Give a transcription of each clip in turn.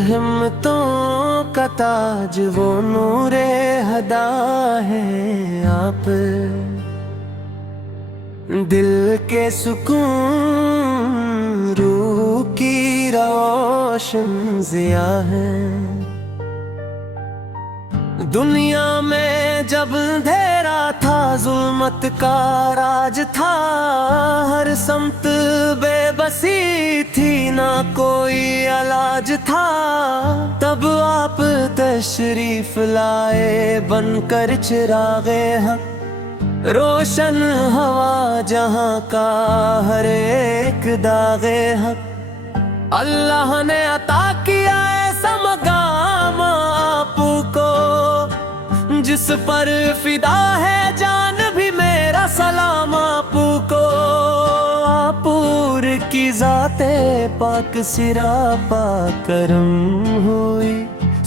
रहमतों का ताज वो नूरे हदा है आप, दिल के सुकून रूह की रोशन ज़िया है। दुनिया में जब अंधेरा था, जुल्मत का राज था, हर समत बेबसी थी, ना कोई इलाज था, तब आप तशरीफ लाए बनकर चिरागे हक, रोशन हवा जहां का हर एक दागे हक। अल्लाह ने अता किया ऐसा मकाम आपको, जिस पर फिदा है जान भी मेरा सलाम आपको। आपूर की ज़ाते पाक सिरा पाक करम हुई,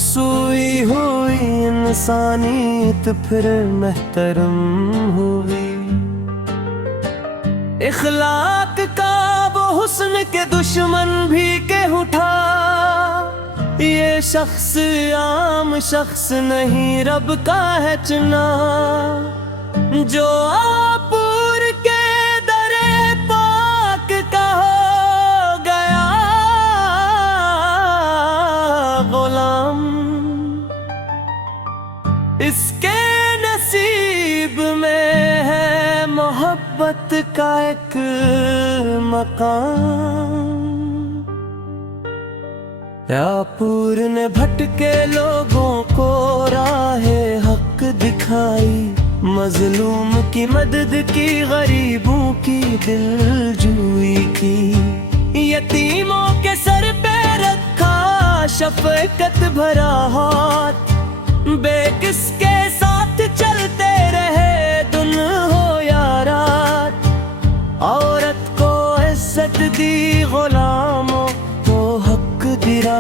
सूई हुई इंसानियत फिर महतरम हुई। इखलाक का वो हुस्न के दुश्मन भी के उठा, ये शख्स आम शख्स नहीं रब का है चुना, जो आपूर के दरे पाक का हो गया गुलाम। इसके नसीब में है मोहब्बत का एक मकाम। आपूर ने भटके लोगों को राहे हक दिखाई, मजलूम की मदद की, गरीबों की दिलजोई की, यतीमों के सर पे रखा शफकत भरा हाथ, बेकिस के साथ चलते रहे दिन हो या रात। औरत को इज्जत दी, गुलामों को हक दिया,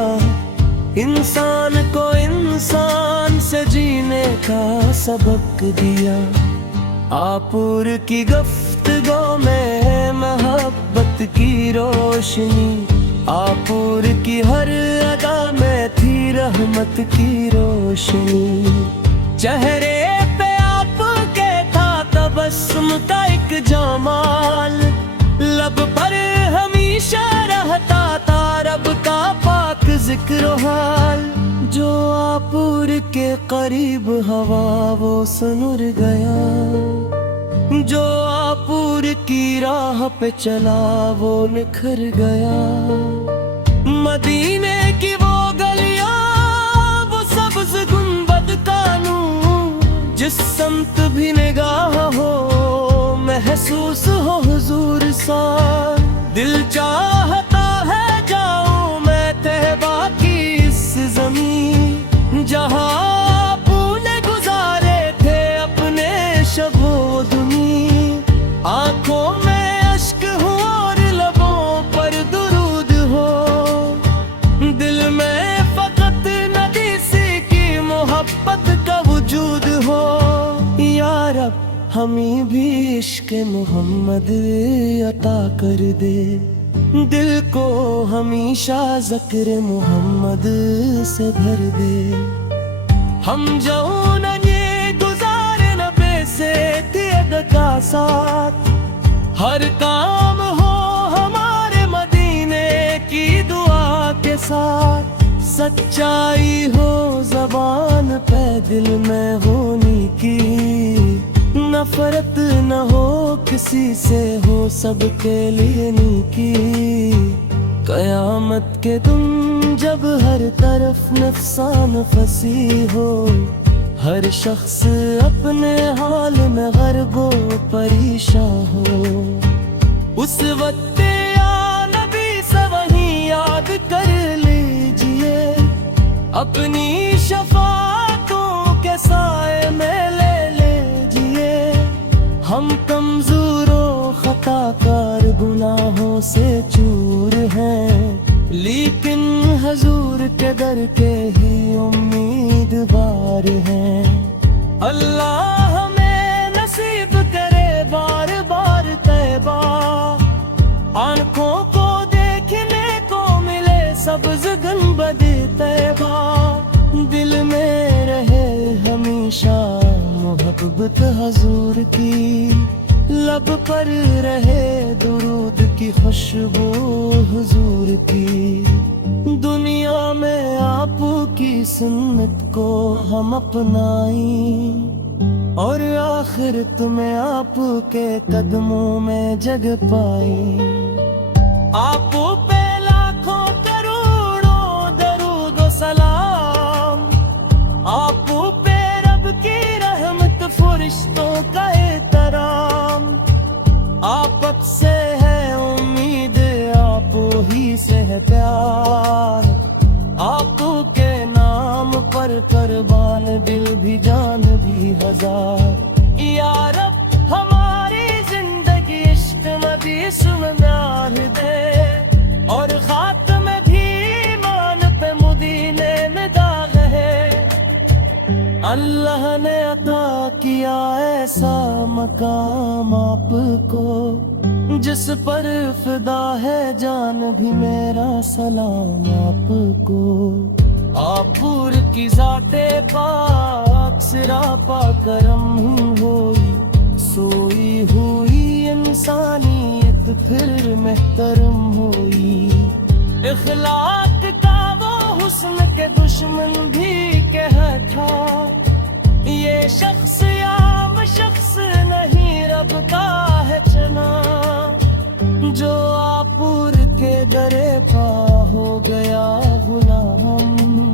इंसान को इंसान से जीने का सबक दिया। आपूर की गुफ्तगू में मोहब्बत की रोशनी, आपूर की हर अदा में थी रहमत की रोशनी। चेहरे पे आपके था तबस्सुम का एक जमाल, लब पर हमेशा रहता था रब का पाक जिक्र हाल। जो आपूर के करीब हवा वो सुनुर गया, जो आपूर की राह पे चला वो निखर गया। मदीने की वो गलियां, वो सब्ज़ गुंबद का नूर, जिस समत भी निगाह हो महसूस हो हुजूर सा। दिल चाहता है जाऊं मैं तहबा की इस ज़मीं, जहां आपने गुजारे थे अपने शबो दुनी। आंखों में अश्क हो और लबों पर दुरूद हो, दिल में फकत नबी सी की मोहब्बत का वजूद हो। या रब हमें भी इश्क मोहम्मद अता कर दे, दिल को हमेशा ज़िक्र मोहम्मद से भर दे। हम जौन ये गुज़ारे न से तेग का साथ, हर काम हो हमारे मदीने की दुआ के साथ। सच्चाई हो ज़बान पे दिल में होने की, नफरत न हो किसी से, हो सबके लिए नेकी। कयामत के तुम जब हर तरफ नफसान फंसी हो, हर शख्स अपने हाल में गर्गो परेशान हो, उस वक्त या नबी से वहीं याद कर लीजिए, अपनी शफाअतों के साए में ले लीजिए। हम कमजोरों खताकार गुनाहों से चूर हैं, लेकिन हजूर के दर के ही उम्मीदवार हैं। अल्लाह हमें नसीब करे बार बार तैबा, आंखों को देखने को मिले सब्ज़ गुंबद دل میں رہے ہمیشہ محبت حضور کی، لب پر رہے درود کی خوشبو حضور کی۔ دنیا میں آپ کی سنت کو ہم اپنائیں، اور آخرت میں آپ کے قدموں میں جگ پائیں۔ آپ پہ لاکھوں کروڑوں درود و سلام، آپ پہ رب کی رحمت فرشتوں کا احترام۔ آپ سے ہے امید، آپ ہی سے ہے پیار، آپ کے نام پر قربان دل بھی جان بھی ہزار۔ یا رب ہماری زندگی عشق نبی میں معیار دے، اور خاتم بھی ایمان پہ مدینے میں داغ ہے۔ اللہ نے عطا کیا ایسا مقام آپ کو، جس پر فدا ہے جان بھی میرا سلام آپ کو۔ آپ پور کی ذات پاک سراپا کرم ہوئی، سوئی ہوئی انسانیت پھر محترم ہوئی۔ اخلاق کا وہ حسن کے دشمن بھی کہتا، یہ شخص عام شخص نہیں رب کا ہے چنا۔ جو آپور کے درے پا ہو گیا غلام،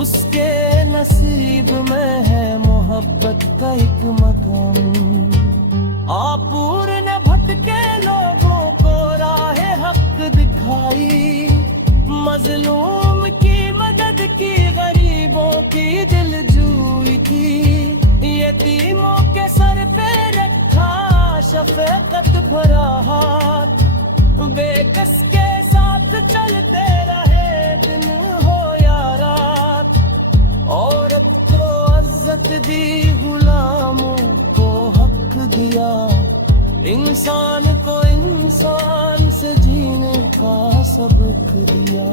اس کے نصیب میں ہے محبت کا ایک مقام۔ آپور نے بھٹکے لوگوں کو راہ حق دکھائی، مظلوم کی مدد کی، غریبوں کی دل جوئی کی۔ یتیموں کے سر پہ رکھا شفقت بھرا ہاتھ، بے کس کے ساتھ چلتے رہے دن ہو یا رات۔ عورت کو عزت دی، غلاموں کو حق دیا، انسان کو انسان سے جینے کا سبق دیا۔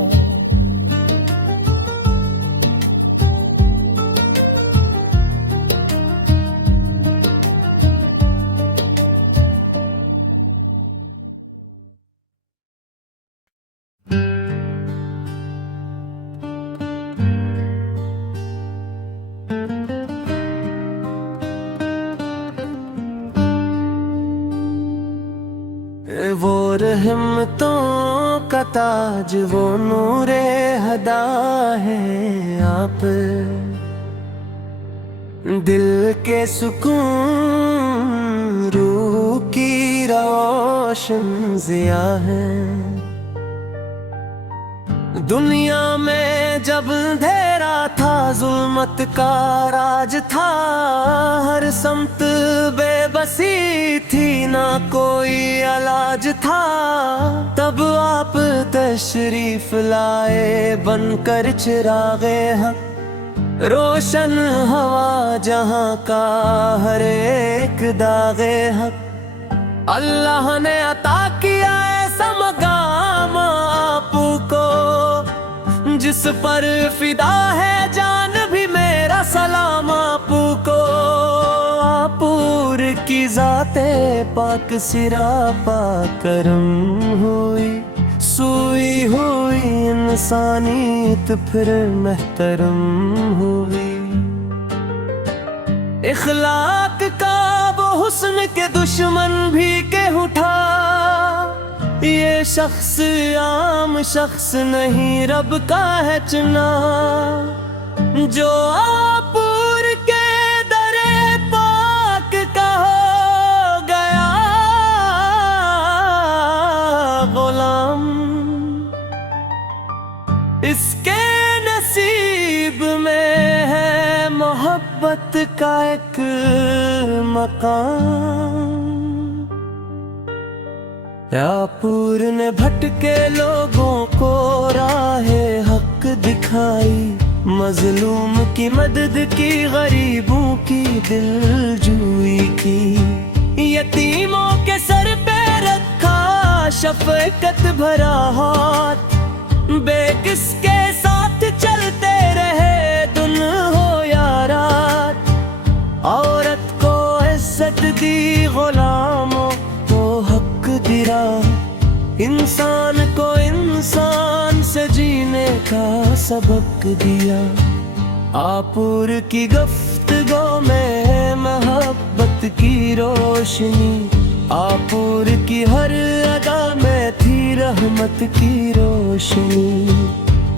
وہ رحمتوں کا تاج، وہ نور ہدا ہے آپ، دل کے سکون روح کی روشن ضیاء ہے۔ دنیا میں جب اندھیرا تھا، ظلمت کا راج تھا، ہر سمت بے بسی تھی، نہ کوئی علاج تھا، تب آپ تشریف لائے بن کر چراغ حق، روشن ہوا جہاں کا ہر ایک داغ حق۔ اللہ نے عطا کیا ایسا مقام آپ کو، جس پر فدا ہے جان بھی میرا سلام آپ کو۔ آپور کی ذات پاک سراپا کرم ہوئی، سوئی ہوئی انسانیت پھر محترم ہوئی۔ اخلاق کا وہ حسن کے دشمن بھی کہ اٹھا، یہ شخص عام شخص نہیں رب کا ہے چنا۔ جو آپور کے درے پاک کا ہو گیا غلام، اس کے نصیب میں ہے محبت کا ایک مقام۔ آپور نے بھٹکے لوگوں کو راہ حق دکھائی، مظلوم کی مدد کی، غریبوں کی دل جوئی کی۔ یتیموں کے سر پہ رکھا شفقت بھرا ہاتھ، بے کس کے ساتھ چلتے رہے इंसान को इंसान से जीने का सबक दिया। आपुर की गफ्तगू में मोहब्बत की रोशनी, आपुर की हर अदा में थी रहमत की रोशनी।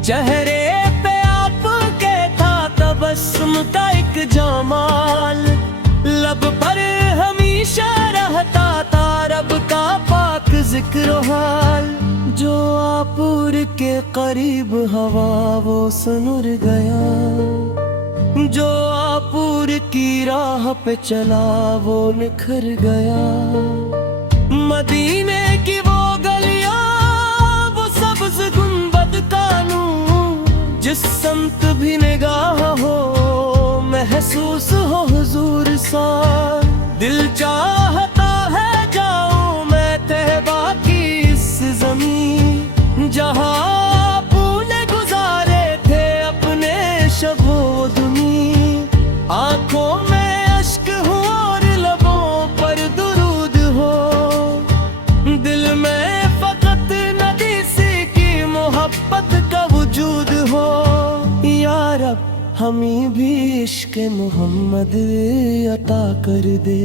चेहरे पे आपके था तबस्सुम का एक जमाल, लब पर हमेशा रहता था रब का पाक जिक्र हाल। जो आपुर के करीब हवा वो सुनुर गया, जो आपुर की राह पे चला वो निखर गया। मदीने की वो गलियां, वो सब्ज गुंबद का नूर, जिस संत भी निगाह हो महसूस हो हुजूर सा। दिल चाहता है जाऊं मैं तहबा की इस ज़मीं, जहां आपने गुजारे थे अपने शबो दुनी। आंखों में अश्क हो और लबों पर दुरूद हो, दिल में फकत नबी सी की मोहब्बत का वजूद हो। या रब हमें भी इश्क मोहम्मद अता कर दे,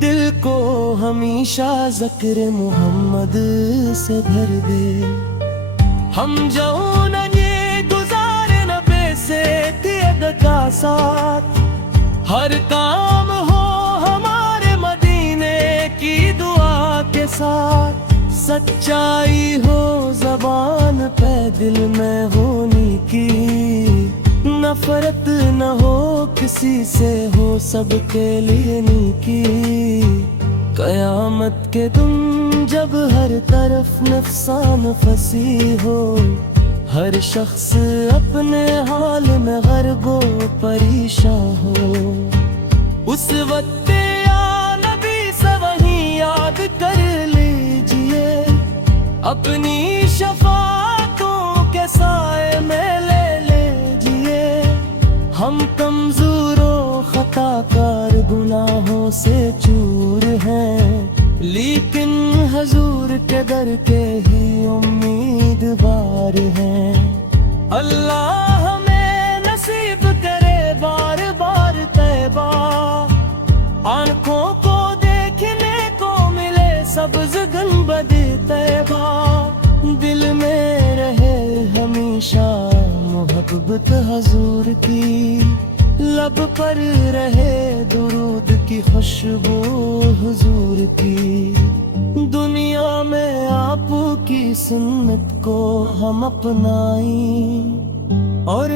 दिल को हमेशा ज़िक्र मोहम्मद से भर दे। हम जौन ये गुजारे न से तियद का साथ, हर काम हो हमारे मदीने की दुआ के साथ। सच्चाई हो ज़बान पे दिल में होने की, नफरत न हो किसी से हो सबके लिए नेकी। कयामत के दिन जब हर तरफ नफसान फंसी हो, हर शख्स अपने हाल में गर्गो परेशान हो, उस वक्त या नबी से वही याद कर लीजिए, अपनी शफाअतों के साए में ले लीजिए। हम कमजोरों खताकार गुनाहों से चूर हैं, लेकिन हुजूर के दर के ही उम्मीदवार हैं। अल्लाह हमें नसीब करे बार बार तैबा, आंखों को देखने को मिले सब्ज गुंबद तैबा। दिल में रहे हमेशा मोहब्बत हुजूर की, लब पर रहे दुरूद की खुशबू हुजूर की। दुनिया में आपकी सुन्नत को हम अपनाएं और